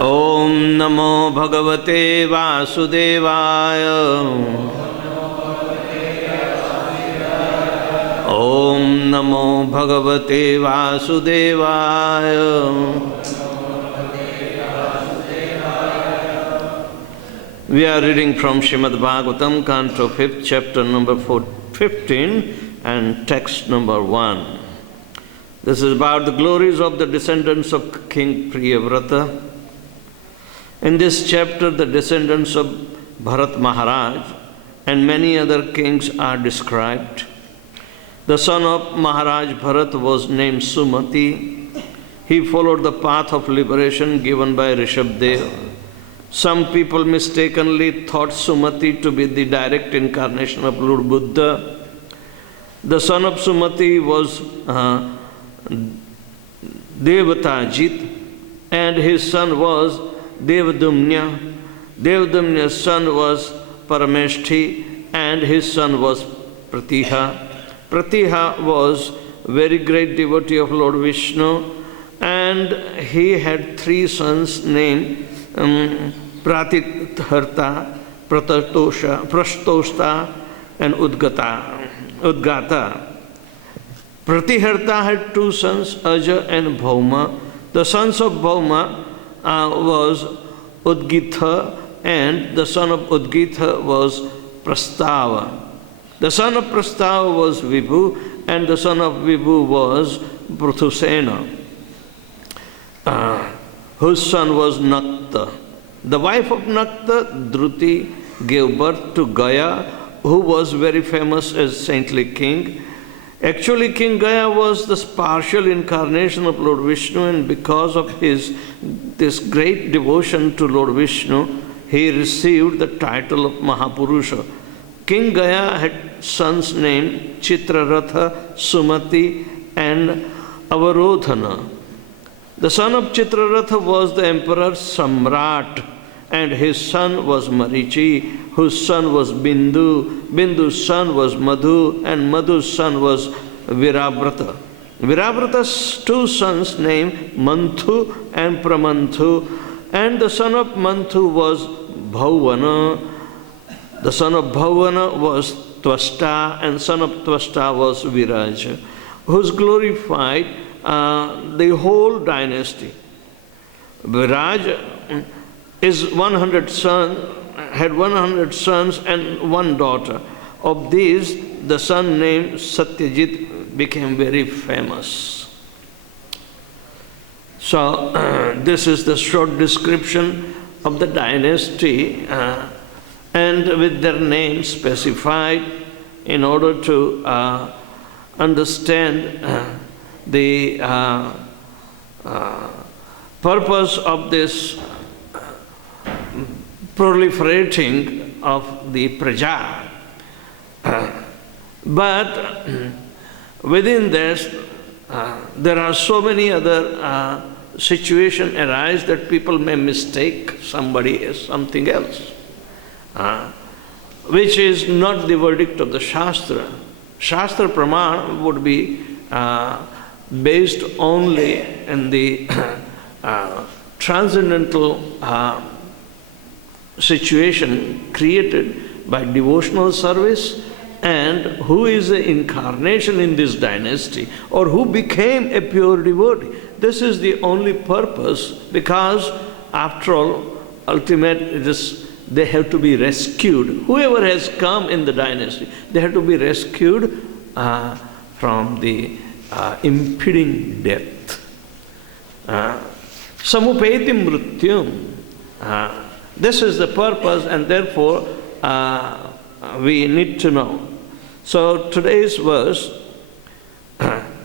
Om Namo Bhagavate Vasudevaya. Om Namo Bhagavate Vasudevaya. We are reading from Srimad Bhagavatam, Canto 5, chapter number 15 and text number 1. This is about the glories of the descendants of King Priya. In this chapter, the descendants of Bharat Maharaj and many other kings are described. The son of Maharaj Bharat was named Sumati. He followed the path of liberation given by Rishabdev. Some people mistakenly thought Sumati to be the direct incarnation of Lord Buddha. The son of Sumati was Devatajit, and his son was Devadumnya. Devadumnya's son was Parameshthi, and his son was Pratiha. Pratiha was a very great devotee of Lord Vishnu, and he had 3 sons named Pratitharta, Prashtoshta, and Udgata. Pratiharta had 2 sons, Aja and Bhauma. The sons of Bhauma was Udgitha, and the son of Udgitha was Prastava. The son of Prastava was Vibhu, and the son of Vibhu was Pruthusena, whose son was Nakta. The wife of Nakta, Druti, gave birth to Gaya, who was very famous as saintly king. Actually, King Gaya was the partial incarnation of Lord Vishnu, and because of this great devotion to Lord Vishnu, he received the title of Mahapurusha. King Gaya had sons named Chitraratha, Sumati, and Avarodhana. The son of Chitraratha was the emperor Samrat, and his son was Marichi, whose son was Bindu. Bindu's son was Madhu, and Madhu's son was Virabrata. Virabrata's 2 sons named Manthu and Pramanthu, and the son of Manthu was Bhavana. The son of Bhavana was Twasta, and son of Twasta was Viraj, who's glorified the whole dynasty. Viraj is 100 sons, had 100 sons and 1 daughter. Of these, the son named Satyajit became very famous. So, this is the short description of the dynasty, and with their names specified in order to understand the purpose of this proliferating of the praja. But within this, there are so many other situations arise that people may mistake somebody as something else, which is not the verdict of the Shastra. Shastra Praman would be based only in the transcendental situation created by devotional service, and who is the incarnation in this dynasty, or who became a pure devotee. This is the only purpose, because after all, they have to be rescued. Whoever has come in the dynasty, they have to be rescued from the impeding death. Samupeti mrityum. This is the purpose, and therefore we need to know. So today's verse,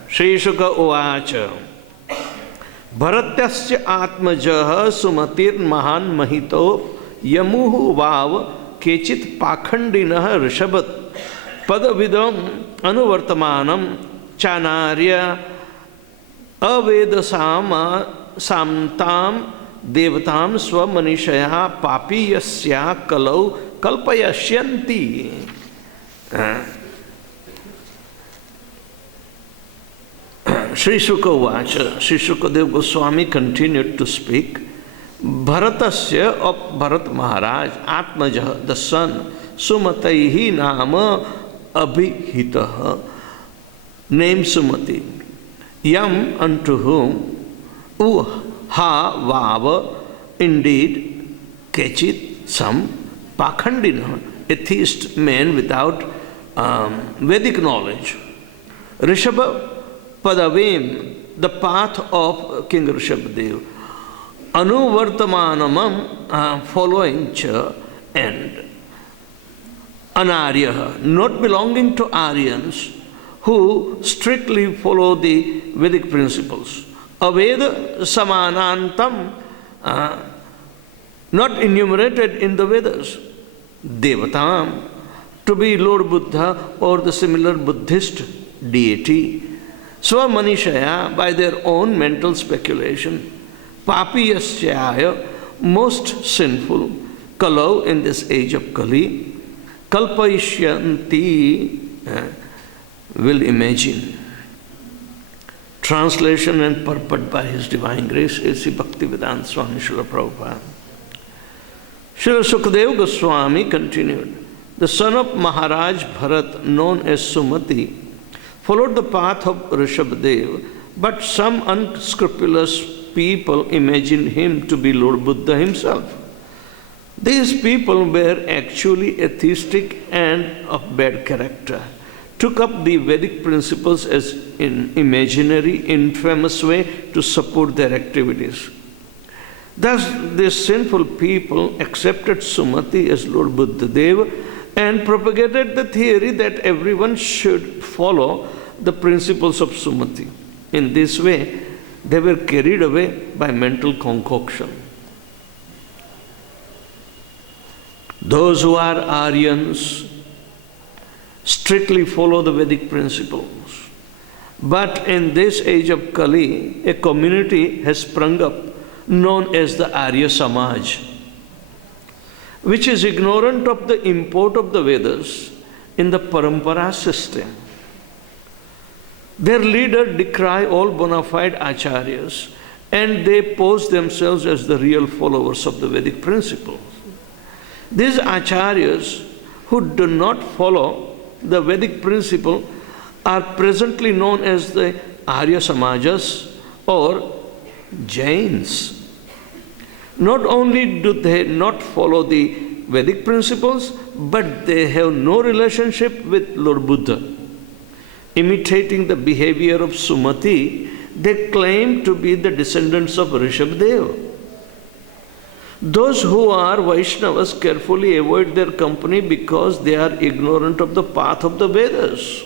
Shri Shuka Uvacha, Bharatyasya Atmajaha Sumatir Mahan Mahito Yamuhu Vav Kechit Pakhandinah Rishabhat Padavidam Anuvartamanam Chanarya Avedasama Samtam Devatam Swamanishaya Papiyasya Kalau Kalpayashyanti. Sri Shuka Vacha, Sri Shukadev Goswami continued to speak. Bharatasya of Bharat Maharaj, Atmaja, the son, Sumataihi Nama Abhihitaha, named Sumati, Yam unto whom Ha Vava, indeed, Kechit, some, Pakhandina, atheist men without Vedic knowledge. Rishabha Padavim, the path of King Rishabhadev. Anuvartamanamam, following cha, and Anarya, not belonging to Aryans, who strictly follow the Vedic principles. Aveda Samanantam, not enumerated in the Vedas. Devatam, to be Lord Buddha or the similar Buddhist deity. Swamanishaya, by their own mental speculation. Papiyasyaya, most sinful. Kalau, in this age of Kali. Kalpaishyanti, will imagine. Translation and purport by His Divine Grace, A.C. Bhaktivedanta Swami Srila Prabhupada. Srila Sukadeva Goswami continued. The son of Maharaj Bharat, known as Sumati, followed the path of Rishabhadev, but some unscrupulous people imagined him to be Lord Buddha himself. These people were actually atheistic and of bad character, took up the Vedic principles as an imaginary, infamous way to support their activities. Thus, these sinful people accepted Sumati as Lord Buddha Deva and propagated the theory that everyone should follow the principles of Sumati. In this way, they were carried away by mental concoction. Those who are Aryans strictly follow the Vedic principles. But in this age of Kali, a community has sprung up known as the Arya Samaj, which is ignorant of the import of the Vedas in the Parampara system. Their leaders decry all bona fide acharyas, and they pose themselves as the real followers of the Vedic principles. These acharyas who do not follow the Vedic principle are presently known as the Arya Samajas or Jains. Not only do they not follow the Vedic principles, but they have no relationship with Lord Buddha. Imitating the behavior of Sumati, they claim to be the descendants of Rishabhadev. Those who are Vaishnavas carefully avoid their company because they are ignorant of the path of the Vedas.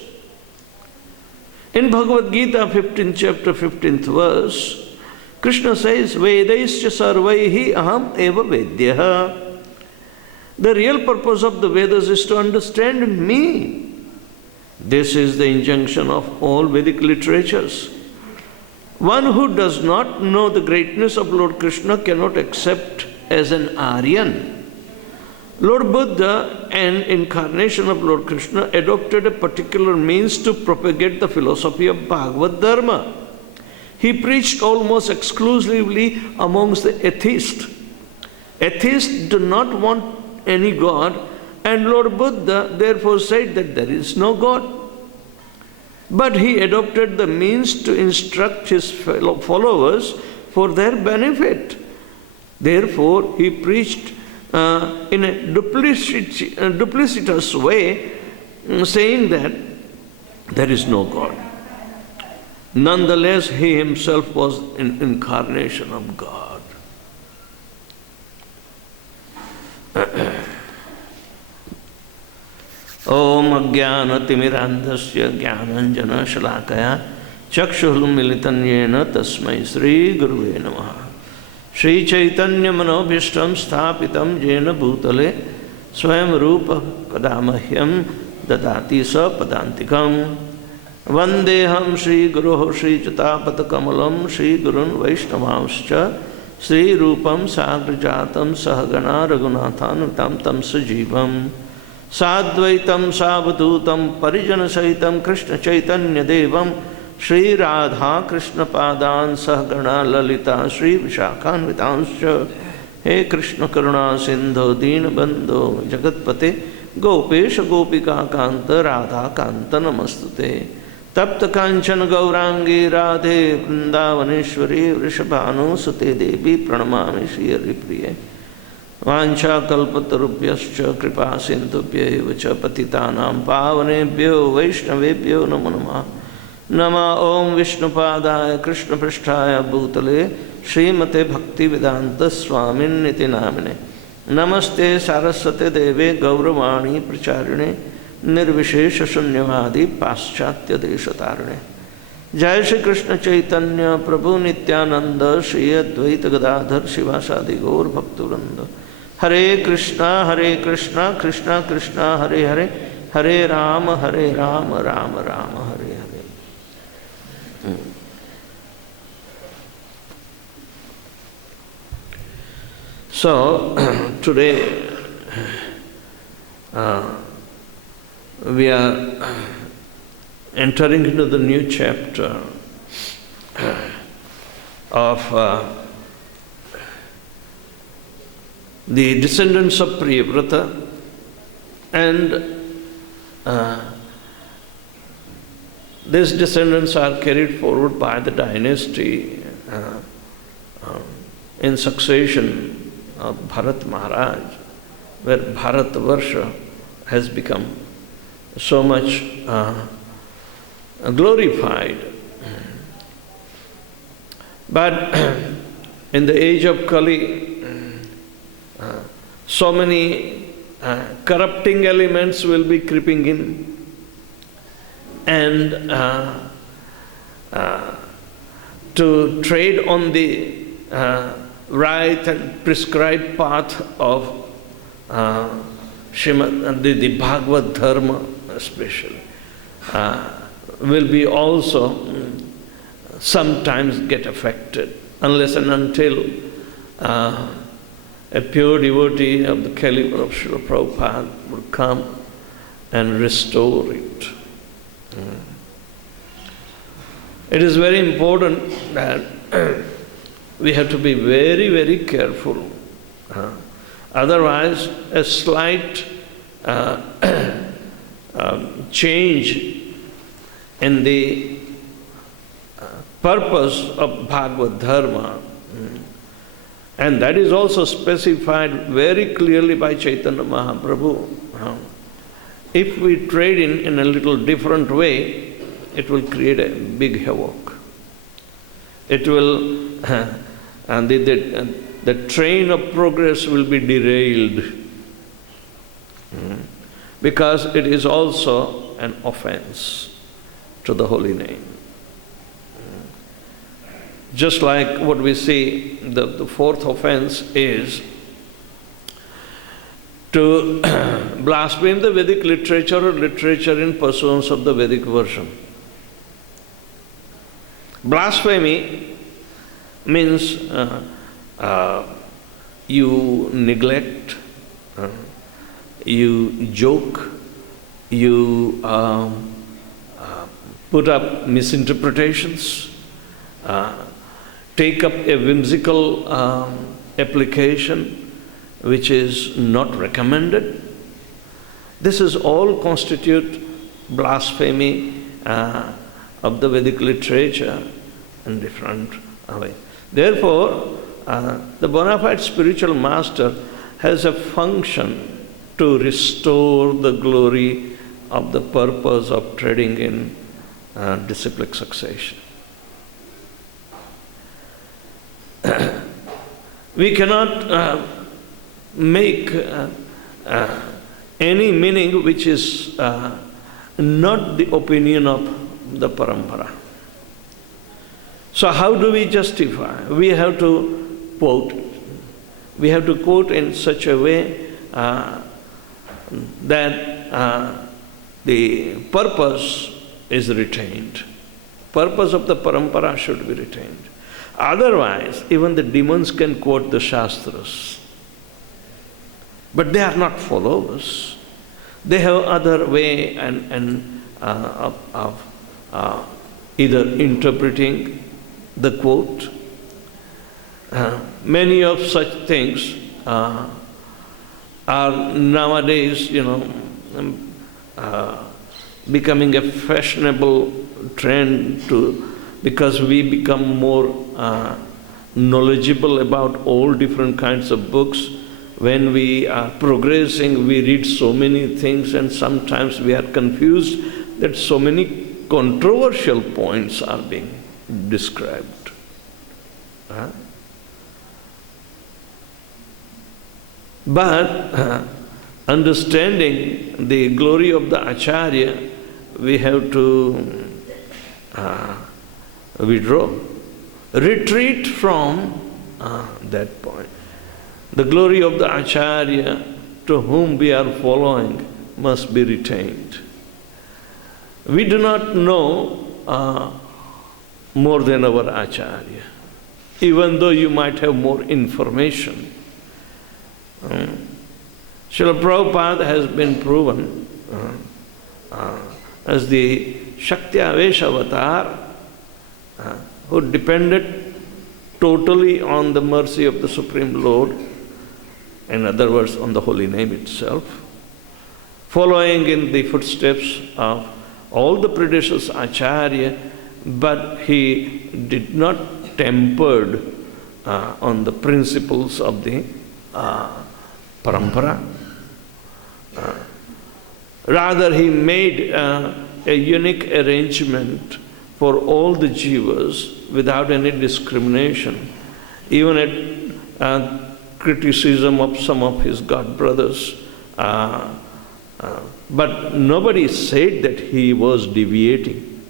In Bhagavad Gita, 15th chapter, 15th verse, Krishna says, Vedaischa sarvaihi aham eva vedyaha. The real purpose of the Vedas is to understand me. This is the injunction of all Vedic literatures. One who does not know the greatness of Lord Krishna cannot accept as an Aryan. Lord Buddha, an incarnation of Lord Krishna, adopted a particular means to propagate the philosophy of Bhagavad Dharma. He preached almost exclusively amongst the atheists. Atheists do not want any God, and Lord Buddha therefore said that there is no God. But he adopted the means to instruct his fellow followers for their benefit. Therefore, he preached in a duplicitous way, saying that there is no God. Nonetheless, he himself was an incarnation of God. Om Ajnanaatimirandhasya Jnananjana Shalakaya Chakshurmilitanyena Tasmai Sri Guruve Namaha. Sri Chaitanya Manobhishtam Sthapitam Jena Bhutale Swayam Rupa Kadamahyam Dadati Sa Padantikam Vandeham Sri Guruho Sri Jatapata Kamalam Sri Gurun Vaishnavamscha Sri Rupam Sagrajatam Sahagana Raghunathan Tam Tam Sajivam Sadvaitam Savadutam Parijana Saitam Krishna Chaitanya Devam Sri Radha Krishna Padan Sahagana Lalita Sri Vishakhan Vitanscha हे कृष्ण करुणा सिंधु दीनबंधो जगतपते गोपेश गोपिका कांत राधा कांत नमस्तुते। तप्त कांचन गौरांगी राधे वृंदावनेश्वरी वृषभानुसुते देवी प्रणमामि श्री हरिप्रिये। वाञ्छाकल्पतरुभ्यश्च कृपा सिन्धुभ्यैव च पतितानां पावनेभ्यो वैष्णवेभ्यो नमो नमः। नमः ओं विष्णुपादाय कृष्णपृष्ठाय भूतले श्रीमते भक्तिवेदांत स्वामिन्निति नामिने। नमस्ते सारस्वते देवे गौरवाणी प्रचारिणे निर्विशेष शून्यवादी पाश्चात्य देशतारिणे। जय श्री कृष्ण चैतन्य प्रभु नित्यानंद श्री अद्वैत गदाधर शिवासादि गौर भक्तवृंद। हरे कृष्णा कृष्णा कृष्णा हरे हरे, हरे Ram Ram Ram Hare Hare. So today we are entering into the new chapter of the descendants of Priya, and these descendants are carried forward by the dynasty in succession of Bharat Maharaj, where Bharatvarsha has become so much glorified. But in the age of Kali, so many corrupting elements will be creeping in, and to trade on the right and prescribed path of the Bhagavad Dharma especially will be also sometimes get affected, unless and until a pure devotee of the caliber of Srila Prabhupada would come and restore it. It is very important that we have to be very, very careful. Otherwise, a slight change in the purpose of Bhagavad Dharma, and that is also specified very clearly by Chaitanya Mahaprabhu. If we trade in a little different way, it will create a big havoc. It will, and the train of progress will be derailed, because it is also an offense to the holy name. Just like what we see, the fourth offense is to blaspheme the Vedic literature or literature in pursuance of the Vedic version. Blasphemy means you neglect, you joke, you put up misinterpretations, take up a whimsical application which is not recommended. This is all constitute blasphemy of the Vedic literature in different way. Therefore, the bona fide spiritual master has a function to restore the glory of the purpose of treading in disciplic succession. We cannot make any meaning which is not the opinion of the parampara. So how do we justify? We have to quote. We have to quote in such a way that the purpose is retained. Purpose of the parampara should be retained. Otherwise, even the demons can quote the Shastras. But they are not followers. They have other way of either interpreting the quote many of such things are nowadays, becoming a fashionable trend because we become more knowledgeable about all different kinds of books. When we are progressing, we read so many things, and sometimes we are confused that so many controversial points are being described. But understanding the glory of the Acharya, we have to withdraw, retreat from that point. The glory of the Acharya to whom we are following must be retained. We do not know more than our Acharya, even though you might have more information. Srila Prabhupada has been proven as the Shakti Avesh avatar who depended totally on the mercy of the Supreme Lord, in other words, on the holy name itself, following in the footsteps of all the predecessors Acharya, but he did not tempered on the principles of the parampara. Rather, he made a unique arrangement for all the jivas without any discrimination, even at criticism of some of his god brothers. But nobody said that he was deviating.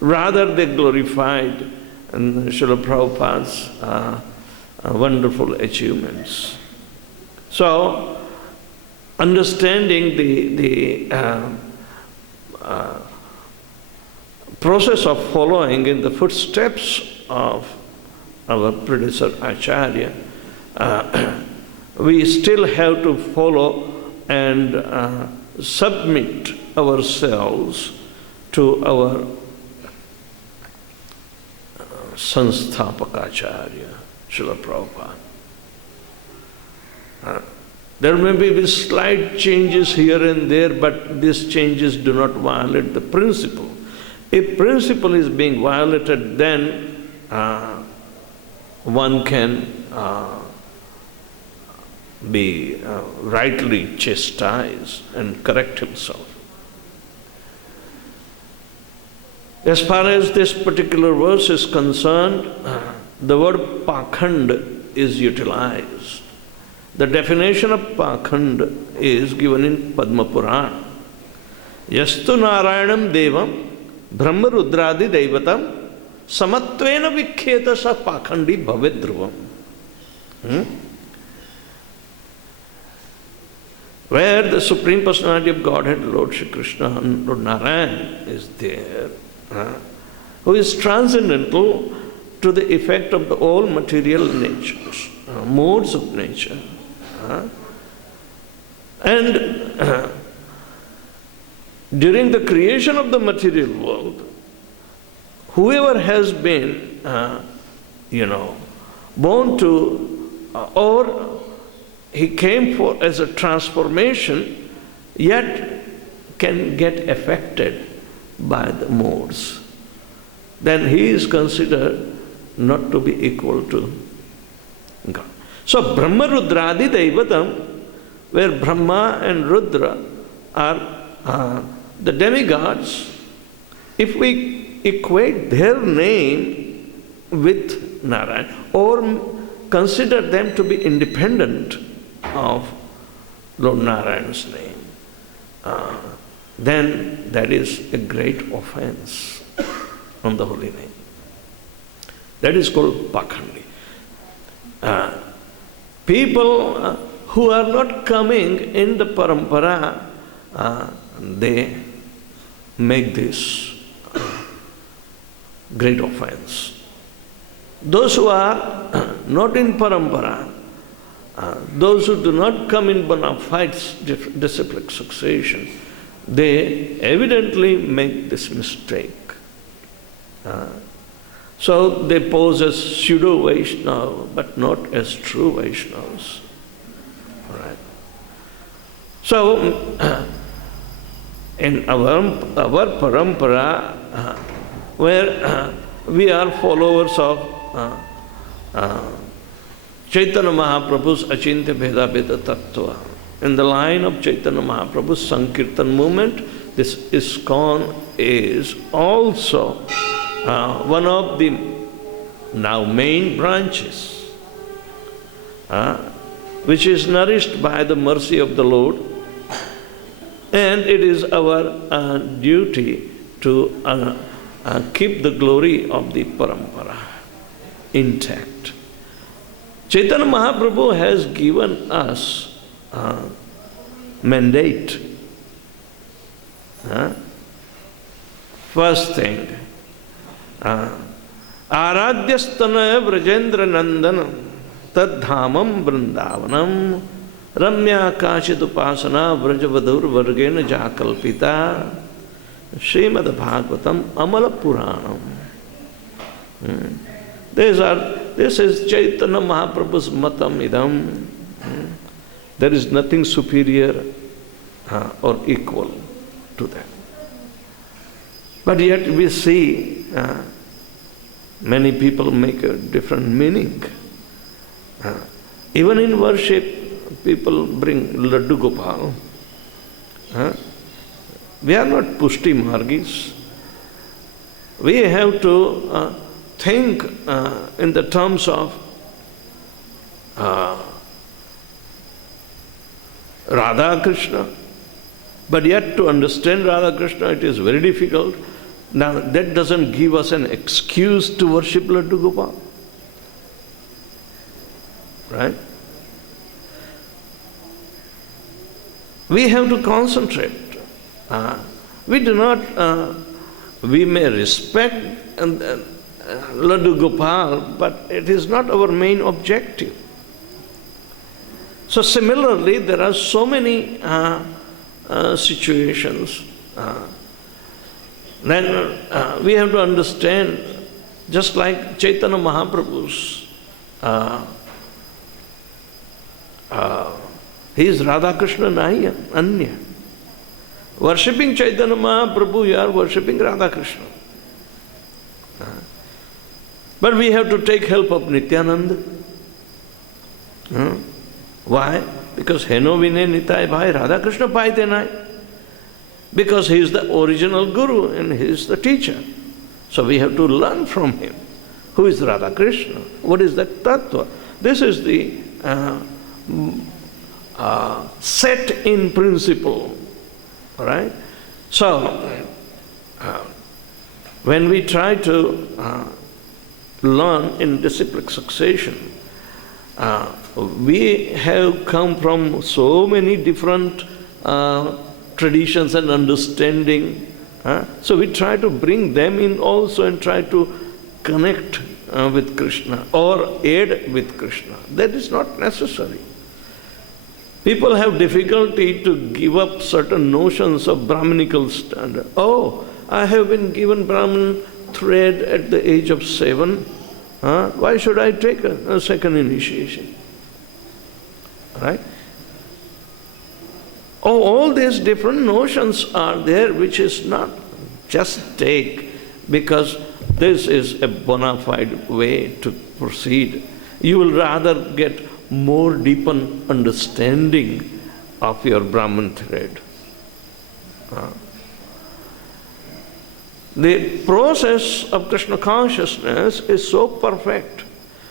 Rather, they glorified Srila Prabhupada's wonderful achievements. So, understanding the process of following in the footsteps of our predecessor Acharya, we still have to follow and submit ourselves to our Sansthapak-acharya, Srila Prabhupada. There may be slight changes here and there, but these changes do not violate the principle. If principle is being violated, then one can be rightly chastised and correct himself. As far as this particular verse is concerned, the word pakhand is utilized. The definition of pakhand is given in Padma Purana. Yastu Narayanam Devam Brahma Rudradi Devatam Samatvena Vikhyeta Sa Pakhandi Bhavet Dhruvam. Where the Supreme Personality of Godhead, Lord Shri Krishna, Lord Narayan is there, who is transcendental to the effect of all material natures, modes of nature. And during the creation of the material world, whoever has been, born to, or he came for as a transformation, yet can get affected by the modes, then he is considered not to be equal to God. So Brahma Rudradi Devatam, where Brahma and Rudra are the demigods, if we equate their name with Narayan or consider them to be independent of Lord Narayan's name, then that is a great offense on the holy name. That is called pakhandi. People who are not coming in the parampara, they make this great offense. Those who are not in parampara, those who do not come in bona fide disciplic succession, they evidently make this mistake. So they pose as pseudo-Vaishnava, but not as true Vaishnavas. Right. So, in our parampara, where we are followers of Chaitanya Mahaprabhu's Achintya Bheda Tattva. In the line of Chaitanya Mahaprabhu's Sankirtan movement, this ISKCON is also one of the now main branches, which is nourished by the mercy of the Lord, and it is our duty to keep the glory of the parampara intact. Chaitanya Mahaprabhu has given us mandate. First thing, Aradhyastana Vrajendra Nandanam Tadhamam Vrindavanam Ramya Kashit Upasana Vrajavadur Vargena Jakalpita Srimad Bhagavatam Amala Puranam. This is Chaitanya Mahaprabhu's matam idam. There is nothing superior or equal to that. But yet we see many people make a different meaning. Even in worship, people bring Laddu Gopal. We are not Pushti Margis. We have to think in the terms of Radha Krishna. But yet to understand Radha Krishna, it is very difficult. Now that doesn't give us an excuse to worship Laddu Gopal. Right? We have to concentrate. We do not, we may respect Laddu Gopal, but it is not our main objective. So similarly, there are so many situations. Then we have to understand, just like Chaitanya Mahaprabhu's, he is Radha Krishna Naya, Anya. Worshipping Chaitanya Mahaprabhu, you are worshipping Radha Krishna. But we have to take help of Nityananda. Why? Because Heno Vine Nitai Bhai Radha Krishna Pai Tenai. Because he is the original guru and he is the teacher. So we have to learn from him. Who is Radha Krishna? What is that tattva? This is the set in principle. Right? So, when we try to learn in disciplic succession, we have come from so many different traditions and understanding. So we try to bring them in also and try to connect with Krishna or aid with Krishna. That is not necessary. People have difficulty to give up certain notions of Brahminical standard. Oh, I have been given Brahmin thread at the age of 7. Why should I take a second initiation? Right? Oh, all these different notions are there, which is not just take because this is a bona fide way to proceed. You will rather get more deepened understanding of your Brahman thread. The process of Krishna consciousness is so perfect.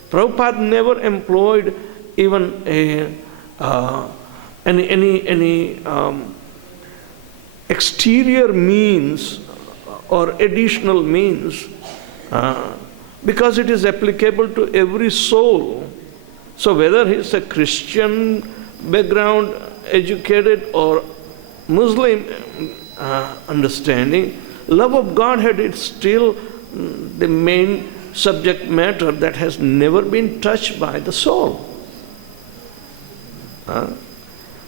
Prabhupada never employed even any exterior means or additional means because it is applicable to every soul. So whether he is a Christian background, educated or Muslim understanding, love of Godhead is still the main subject matter that has never been touched by the soul.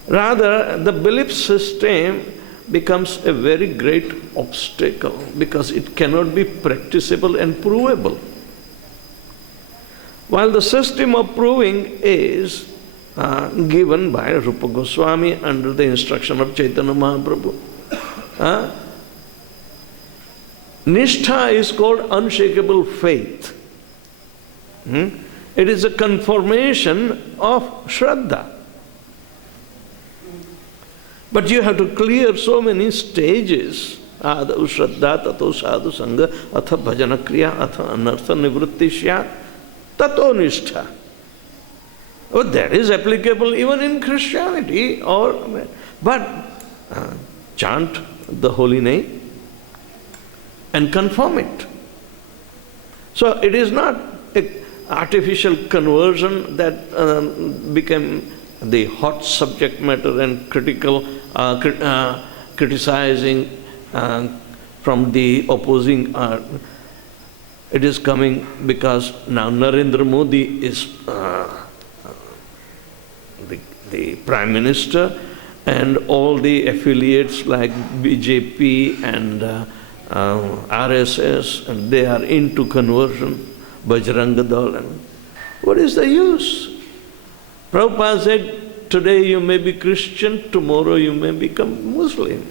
Rather, the belief system becomes a very great obstacle because it cannot be practicable and provable. While the system of proving is given by Rupa Goswami under the instruction of Chaitanya Mahaprabhu. Nishtha is called unshakable faith. It is a confirmation of Shraddha. But you have to clear so many stages. Ādau Shraddha, tato sadhu sangha, atha bhajana kriya, atha anartha nivrutti syat, tato nishtha. Oh, that is applicable even in Christianity, but chant the holy name and confirm it. So it is not an artificial conversion that became the hot subject matter and criticizing from the opposing. It is coming because now Narendra Modi is the Prime Minister, and all the affiliates like BJP and RSS, and they are into conversion, Bajranga Dal. And what is the use? Prabhupada said, today you may be Christian, tomorrow you may become Muslim.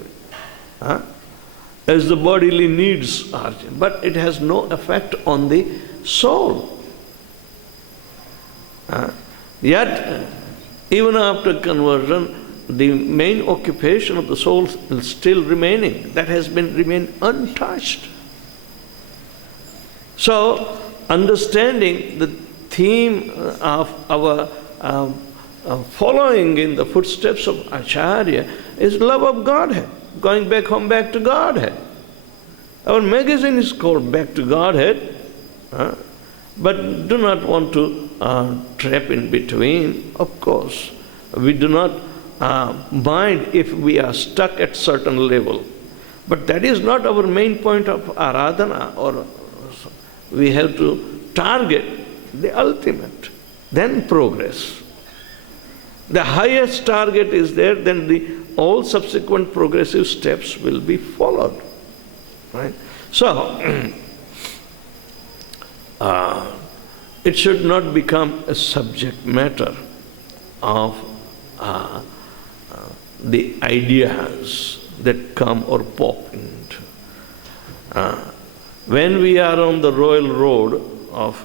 As the bodily needs are, but it has no effect on the soul. Yet, even after conversion, the main occupation of the soul is still remaining. That has remained untouched. So, understanding the theme of our following in the footsteps of Acharya is love of Godhead, going back home, back to Godhead. Our magazine is called Back to Godhead, but do not want to trap in between. Of course, we do not mind if we are stuck at certain level, but that is not our main point of aradhana. Or we have to target the ultimate, then progress. The highest target is there, then all subsequent progressive steps will be followed. Right? So, it should not become a subject matter of the ideas that come or pop into. When we are on the royal road of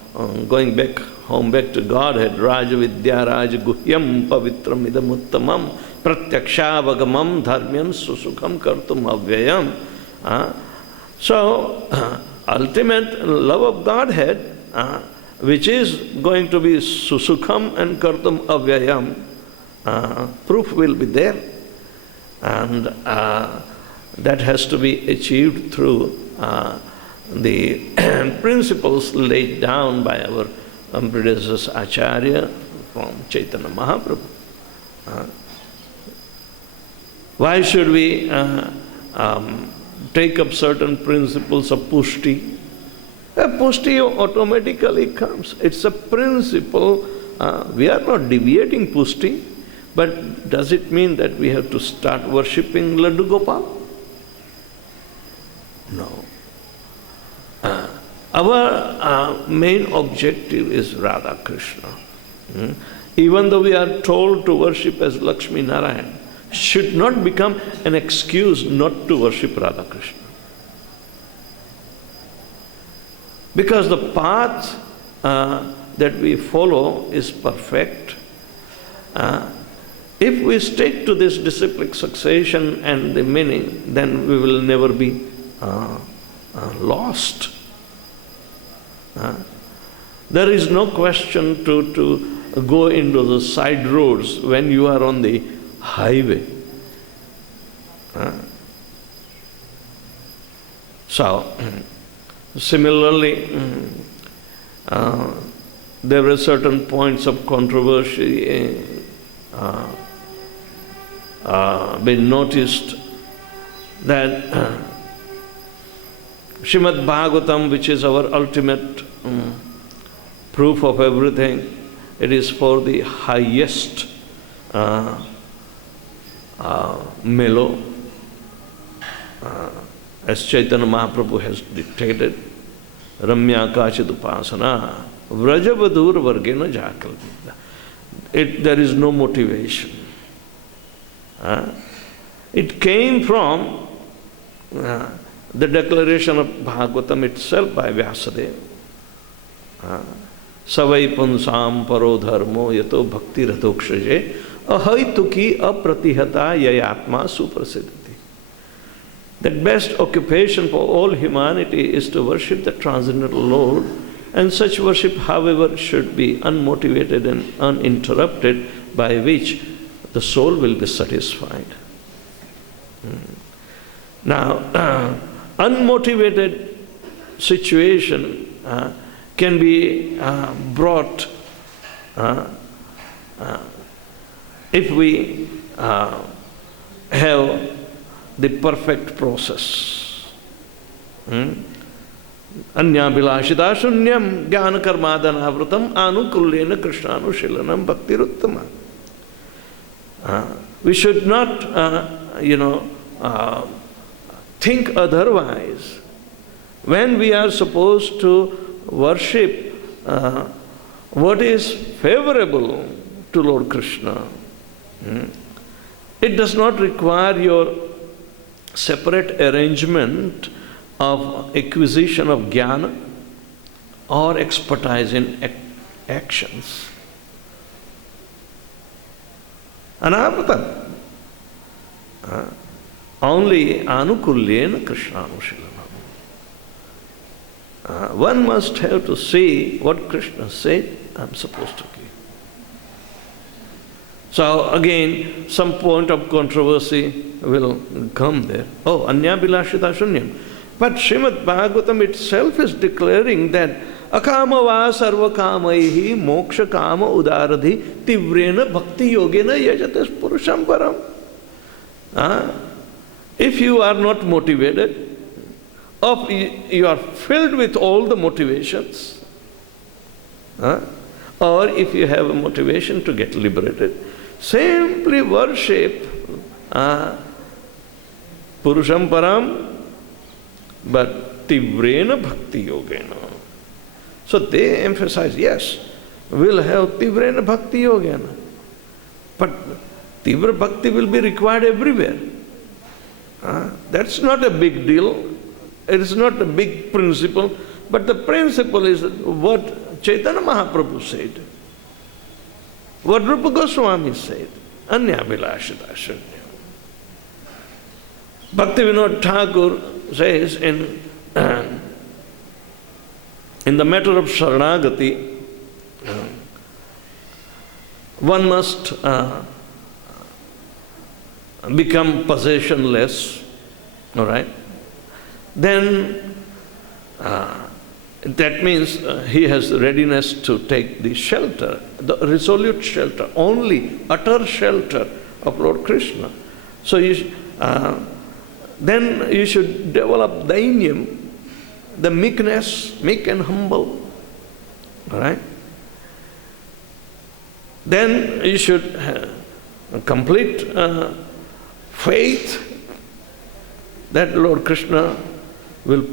going back home, back to Godhead, Raja Vidya Raja Guhyam Pavitram Idam Uttamam Pratyaksha Dharmyan Susukham Kartum Avyayam. So, ultimate love of Godhead, which is going to be Susukham and Kartum Avyayam, proof will be there. And that has to be achieved through the principles laid down by our predecessor Acharya from Chaitanya Mahaprabhu. Why should we take up certain principles of pushti? Pushti automatically comes. It's a principle. We are not deviating pushti, but does it mean that we have to start worshipping Laddu Gopal? No. Our main objective is Radha Krishna. Even though we are told to worship as Lakshmi Narayan, should not become an excuse not to worship Radha Krishna. Because the path that we follow is perfect. If we stick to this disciplic succession and the meaning, then we will never be lost. There is no question to go into the side roads when you are on the highway. So, similarly, there were certain points of controversy been noticed that Srimad Bhagavatam, which is our ultimate proof of everything, it is for the highest mellow, as Chaitanya Mahaprabhu has dictated, Ramya Kachid Upasana, Vrajavadur Vargena Jakalpita. There is no motivation. It came from the declaration of Bhagavatam itself by Vyasadeva. Savai punsam paro dharmo yato bhakti rathokshaje ahaituki apratihata yayatma suprasiddhati. That best occupation for all humanity is to worship the transcendental Lord, and such worship, however, should be unmotivated and uninterrupted, by which the soul will be satisfied. Now, unmotivated situation can be brought if we have the perfect process. Anyabhilashita shunyam jnana karmadhanavrutam anukulyena krishnanushilanam bhaktiruttama. We should not, think otherwise. When we are supposed to worship what is favorable to Lord Krishna, it does not require your separate arrangement of acquisition of jnana or expertise in actions. Anavratam. Only anukulyena krishnanushilanam. One must have to see what Krishna said I'm supposed to give. So again, some point of controversy will come there. Oh, anyabhilashita shunyam. But Srimad Bhagavatam itself is declaring that akama va sarva kamaihi moksha kama udaradhi tivrena bhakti yogena yajates purusham param. If you are not motivated, or you are filled with all the motivations, or if you have a motivation to get liberated, simply worship Purusham Param, but Tivrena Bhakti Yogena. So they emphasize, yes, we'll have Tivrena Bhakti Yogena, but Tivra Bhakti will be required everywhere. That's not a big deal. It is not a big principle, but the principle is what Chaitanya Mahaprabhu said, what Rupa Goswami said, anyabhilashita shunyam. Bhaktivinoda Thakur says in the matter of Sharanagati, one must become possessionless, all right? Then that means he has readiness to take the shelter, the resolute shelter, only utter shelter of Lord Krishna. So then you should develop dainyam, the meekness, meek and humble, all right? Then you should complete faith that Lord Krishna will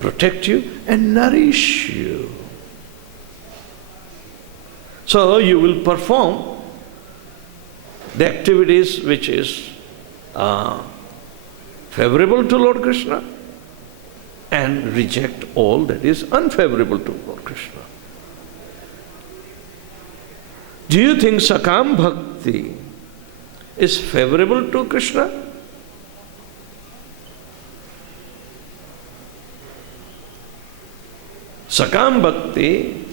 protect you and nourish you. So you will perform the activities which is favorable to Lord Krishna and reject all that is unfavorable to Lord Krishna. Do you think Sakam Bhakti is favorable to Krishna? Sakam Bhakti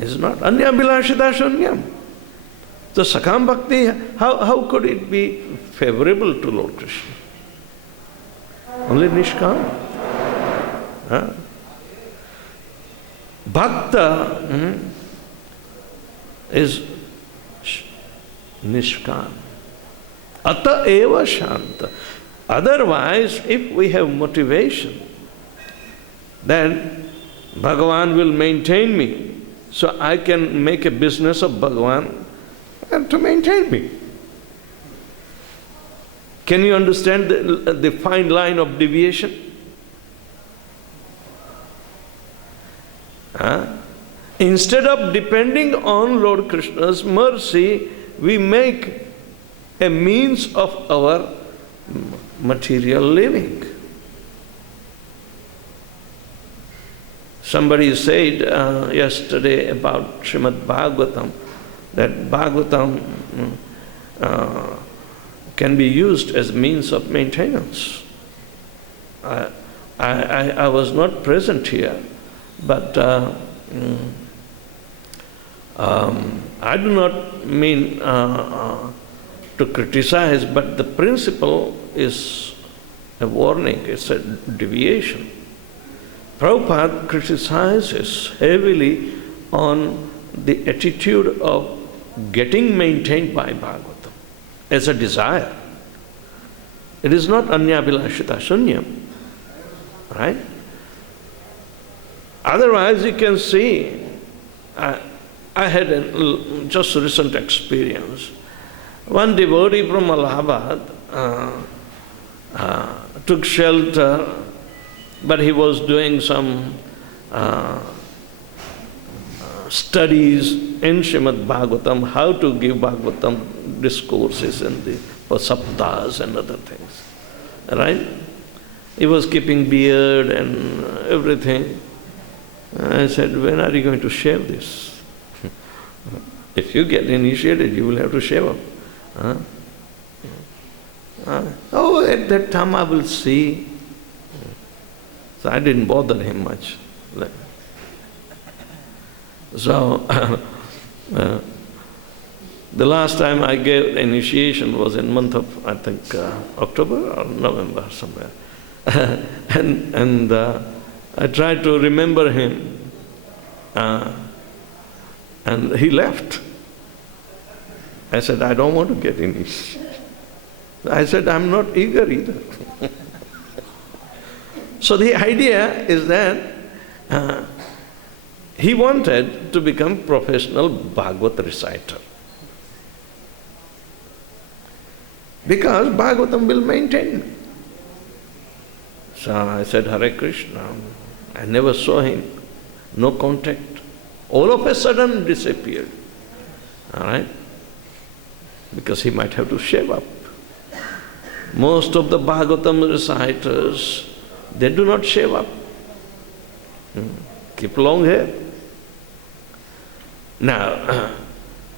is not anyabhilashita shunyam. So Sakam Bhakti, how could it be favorable to Lord Krishna? Only Nishkam. Bhakta is Nishkam. Ata eva shanta. Otherwise, if we have motivation, then Bhagavan will maintain me, so I can make a business of Bhagavan and to maintain me. Can you understand the fine line of deviation? Instead of depending on Lord Krishna's mercy, we make a means of our material living. Somebody said yesterday about Srimad Bhagavatam, that Bhagavatam can be used as means of maintenance. I was not present here, but I do not mean to criticize, but the principle is a warning, it's a deviation. Prabhupada criticizes heavily on the attitude of getting maintained by Bhagavatam as a desire. It is not anyabhilashita shunyam, right? Otherwise you can see, I had a just recent experience. One devotee from Allahabad took shelter, but he was doing some studies in Srimad Bhagavatam, how to give Bhagavatam discourses in the saptas and other things, right? He was keeping beard and everything. I said, when are you going to shave this? If you get initiated, you will have to shave up. Oh, at that time I will see. So I didn't bother him much. So, the last time I gave initiation was in month of, I think, October or November somewhere. and I tried to remember him, and he left. I said, I don't want to get initiated. I said, I'm not eager either. So the idea is that he wanted to become professional Bhagavat reciter, because Bhagavatam will maintain me. So I said, Hare Krishna. I never saw him, no contact. All of a sudden disappeared, all right? Because he might have to shave up. Most of the Bhagavatam reciters, they do not shave up. Keep long hair. Now,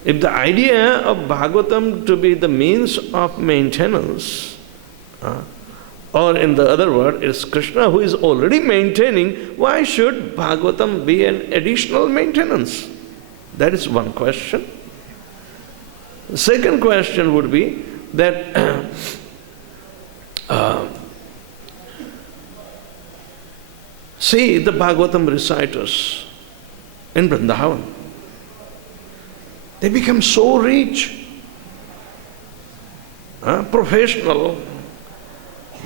if the idea of Bhagavatam to be the means of maintenance, or in the other word, it's Krishna who is already maintaining, why should Bhagavatam be an additional maintenance? That is one question. The second question would be that see the Bhagavatam reciters in Vrindavan. They become so rich, professional,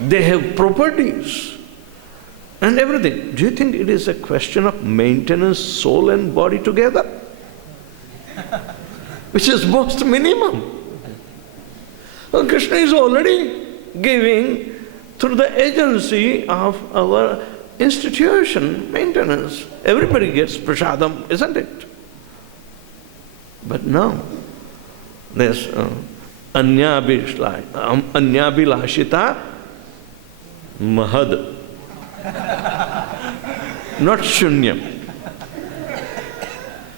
they have properties and everything. Do you think it is a question of maintenance, soul and body together? Which is most minimum. Well, Krishna is already giving through the agency of our institution maintenance. Everybody gets prasadam, isn't it? But no, there's anyabhilashita mahad, not shunyam.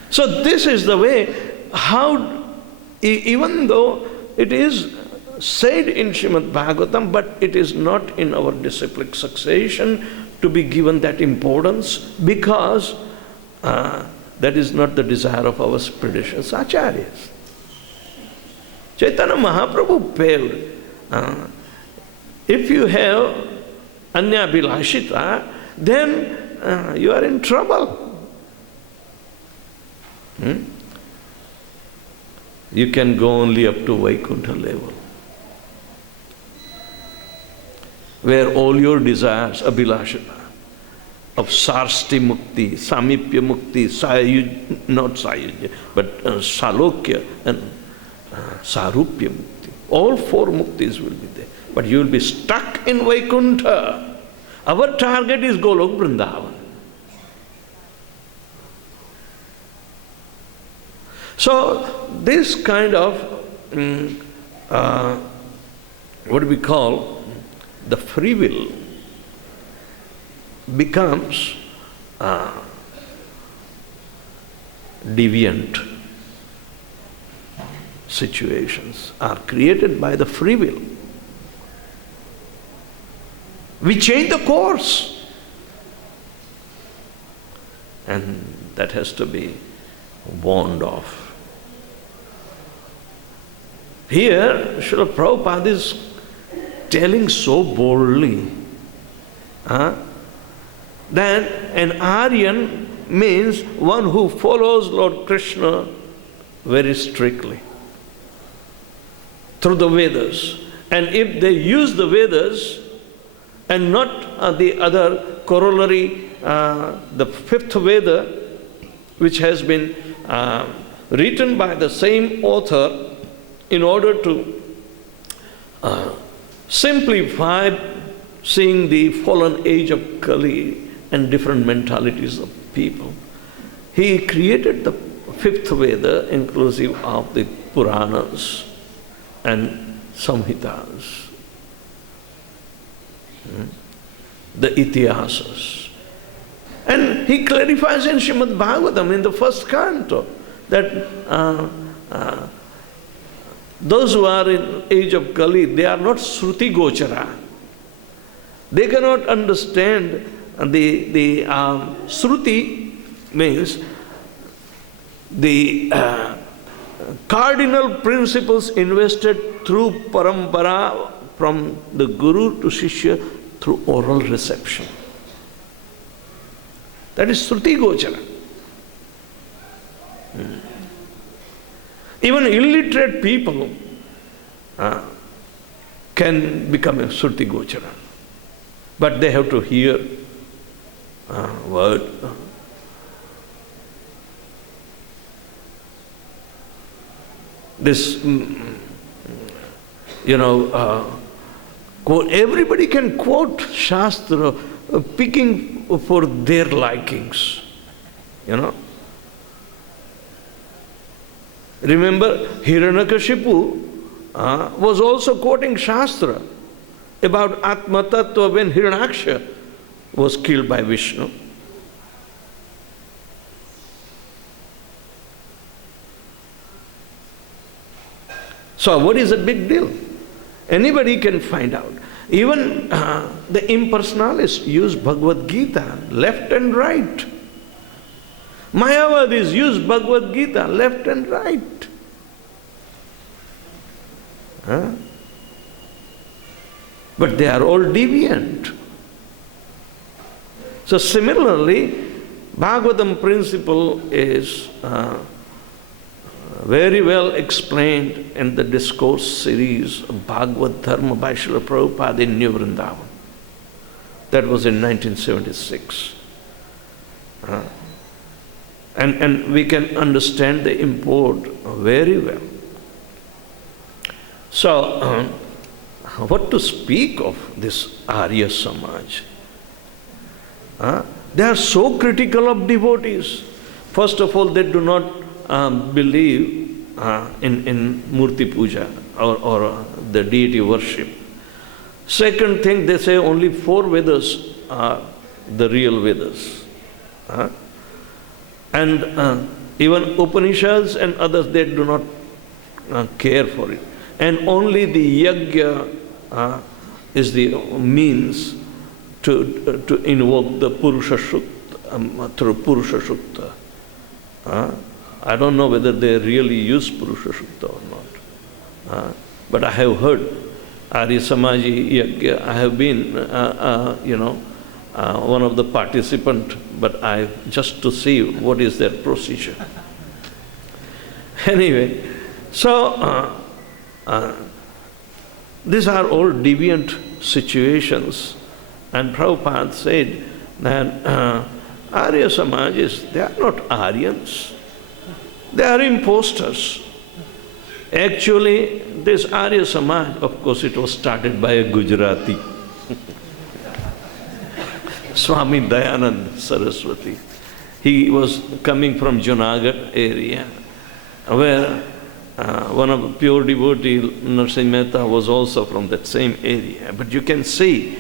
So this is the way how, even though it is said in Srimad Bhagavatam, but it is not in our disciplic succession to be given that importance, because that is not the desire of our predecessors, acharyas. Chaitanya Mahaprabhu paved, if you have anyabhilashita, then you are in trouble. You can go only up to Vaikuntha level, where all your desires, abhilashita, of sarsti mukti, samipya mukti, not sayujya, but salokya and sarupya mukti, all four muktis will be there. But you will be stuck in Vaikuntha. Our target is Golok Vrindavan. So this kind of what we call the free will becomes deviant situations are created by the free will. We change the course, and that has to be warned off. Here, Srila Prabhupada is telling so boldly that an Aryan means one who follows Lord Krishna very strictly through the Vedas. And if they use the Vedas and not the other corollary, the fifth Veda, which has been written by the same author in order to simplify seeing the fallen age of Kali and different mentalities of people. He created the fifth Veda inclusive of the Puranas and Samhitas, the Itihasas. And he clarifies in Srimad Bhagavatam in the first canto that those who are in age of Kali, they are not Shruti Gochara. They cannot understand the Shruti means the cardinal principles invested through parampara from the Guru to Shishya through oral reception. That is Shruti Gochara. Even illiterate people can become a Shruti Gochara. But they have to hear word. This, quote, everybody can quote Shastra, picking for their likings, Remember, Hiranyakashipu was also quoting Shastra about Atma Tattva when Hiranyaksha was killed by Vishnu. So what is the big deal? Anybody can find out. Even the impersonalists use Bhagavad Gita left and right. Mayavadis use Bhagavad Gita left and right. But they are all deviant. So similarly, Bhagavatam principle is very well explained in the discourse series of Bhagavad Dharma by Srila Prabhupada in New Vrindavan. That was in 1976. And we can understand the import very well. So, what to speak of this Arya Samaj? They are so critical of devotees. First of all, they do not believe in Murti Puja or the deity worship. Second thing, they say only 4 Vedas are the real Vedas. And even Upanishads and others, they do not care for it. And only the yajna is the means to invoke the Purusha Sukta, through Purusha Sukta. I don't know whether they really use Purusha Sukta or not. But I have heard Arya Samaji Yajna. I have been, one of the participants, but just to see what is their procedure. Anyway, so these are all deviant situations, and Prabhupada said that Arya Samajis, they are not Aryans, they are imposters. Actually, this Arya Samaj, of course, it was started by a Gujarati, Swami Dayanand Saraswati. He was coming from Junagadh area, where one of the pure devotee, Narsingh Mehta, was also from that same area. But you can see,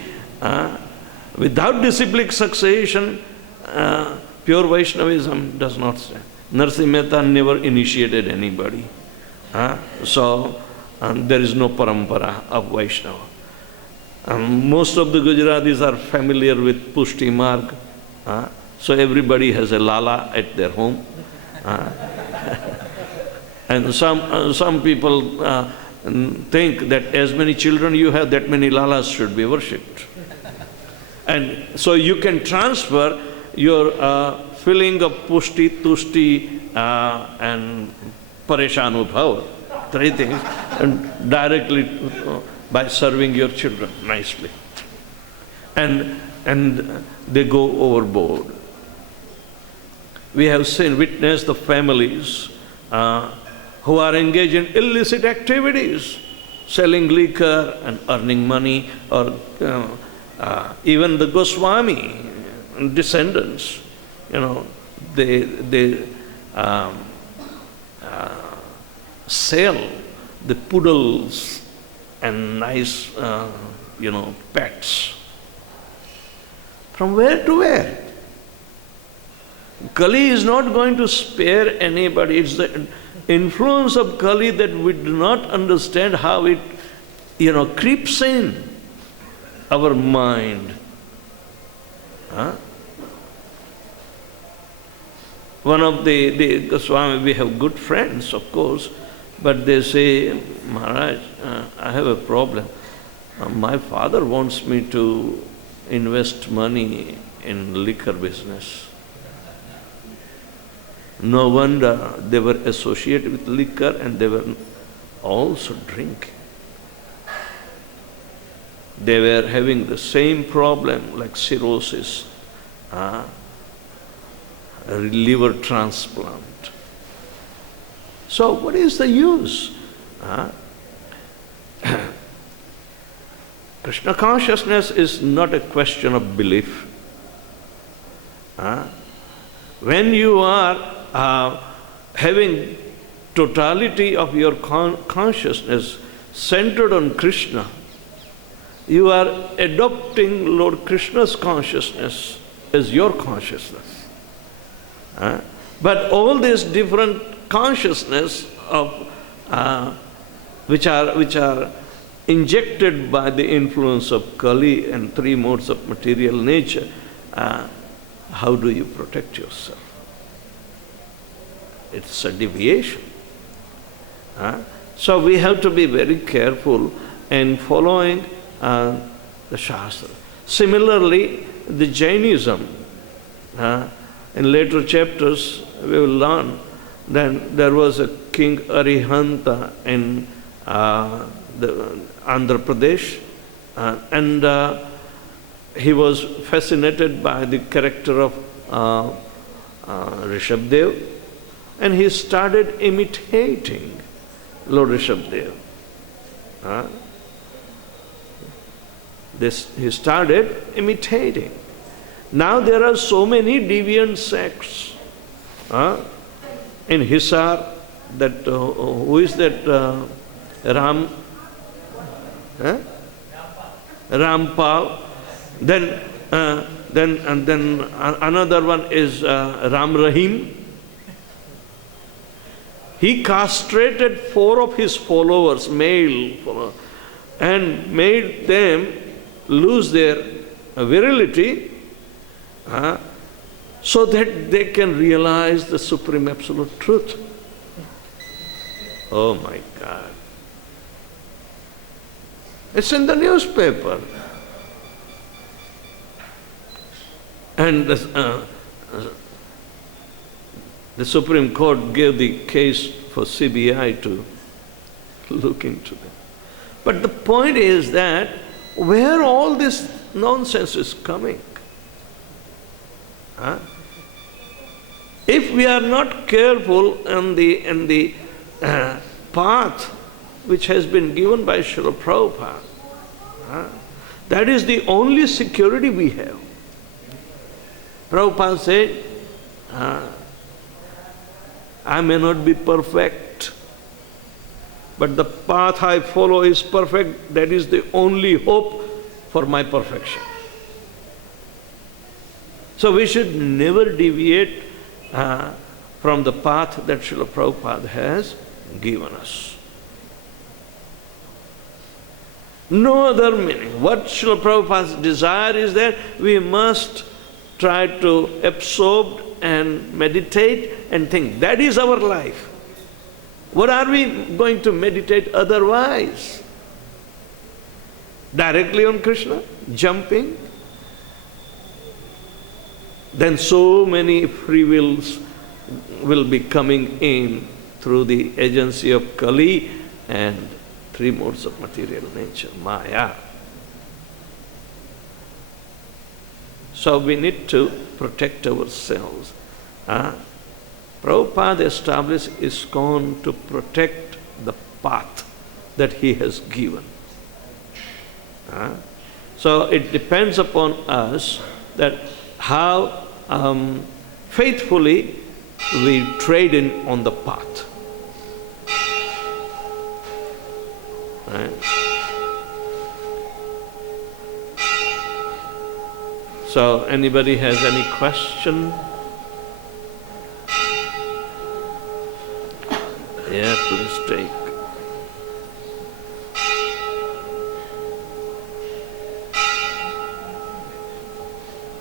without disciplic succession, pure Vaishnavism does not stand. Narsingh Mehta never initiated anybody. So there is no parampara of Vaishnava. Most of the Gujaratis are familiar with Pushti Marg. So everybody has a lala at their home. And some people think that as many children you have, that many lalas should be worshipped. And so you can transfer your feeling of pushti, tushti, and pareshanubhav, three things, and directly by serving your children nicely. And they go overboard. We have witnessed the families who are engaged in illicit activities, selling liquor and earning money, or even the Goswami descendants, they sell the poodles and nice, pets. From where to where? Kali is not going to spare anybody. It's the influence of Kali that we do not understand how it, creeps in our mind. One of the Goswami, we have good friends, of course, but they say, Maharaj, I have a problem. My father wants me to invest money in liquor business. No wonder they were associated with liquor and they were also drinking. They were having the same problem like cirrhosis, a liver transplant. So what is the use? Krishna consciousness is not a question of belief. When you are having totality of your consciousness centered on Krishna, you are adopting Lord Krishna's consciousness as your consciousness. But all these different consciousness of which are injected by the influence of Kali and three modes of material nature, how do you protect yourself? It's a deviation. So we have to be very careful in following the Shastra. Similarly, the Jainism, in later chapters we will learn that there was a king Arihanta in the Andhra Pradesh, and he was fascinated by the character of Rishabdev, and he started imitating Lord Rishabdev. He started imitating. Now there are so many deviant sects. In Hisar, that who is that Rampal. Then another one is Ram Rahim. He castrated 4 of his followers, male followers, and made them lose their virility, so that they can realize the supreme absolute truth. Oh my God. It's in the newspaper. And the Supreme Court gave the case for CBI to look into it. But the point is that where all this nonsense is coming? If we are not careful in the path which has been given by Srila Prabhupada, that is the only security we have. Prabhupada said, I may not be perfect, but the path I follow is perfect. That is the only hope for my perfection. So we should never deviate from the path that Srila Prabhupada has given us. No other meaning. What Srila Prabhupada's desire is that we must try to absorb and meditate and think. That is our life. What are we going to meditate otherwise? Directly on Krishna, jumping? Then so many free wills will be coming in through the agency of Kali and three modes of material nature, Maya. So we need to protect ourselves. Prabhupada established ISKCON to protect the path that he has given. So it depends upon us that how faithfully we trade in on the path. Right? So anybody has any question? Yeah, please take.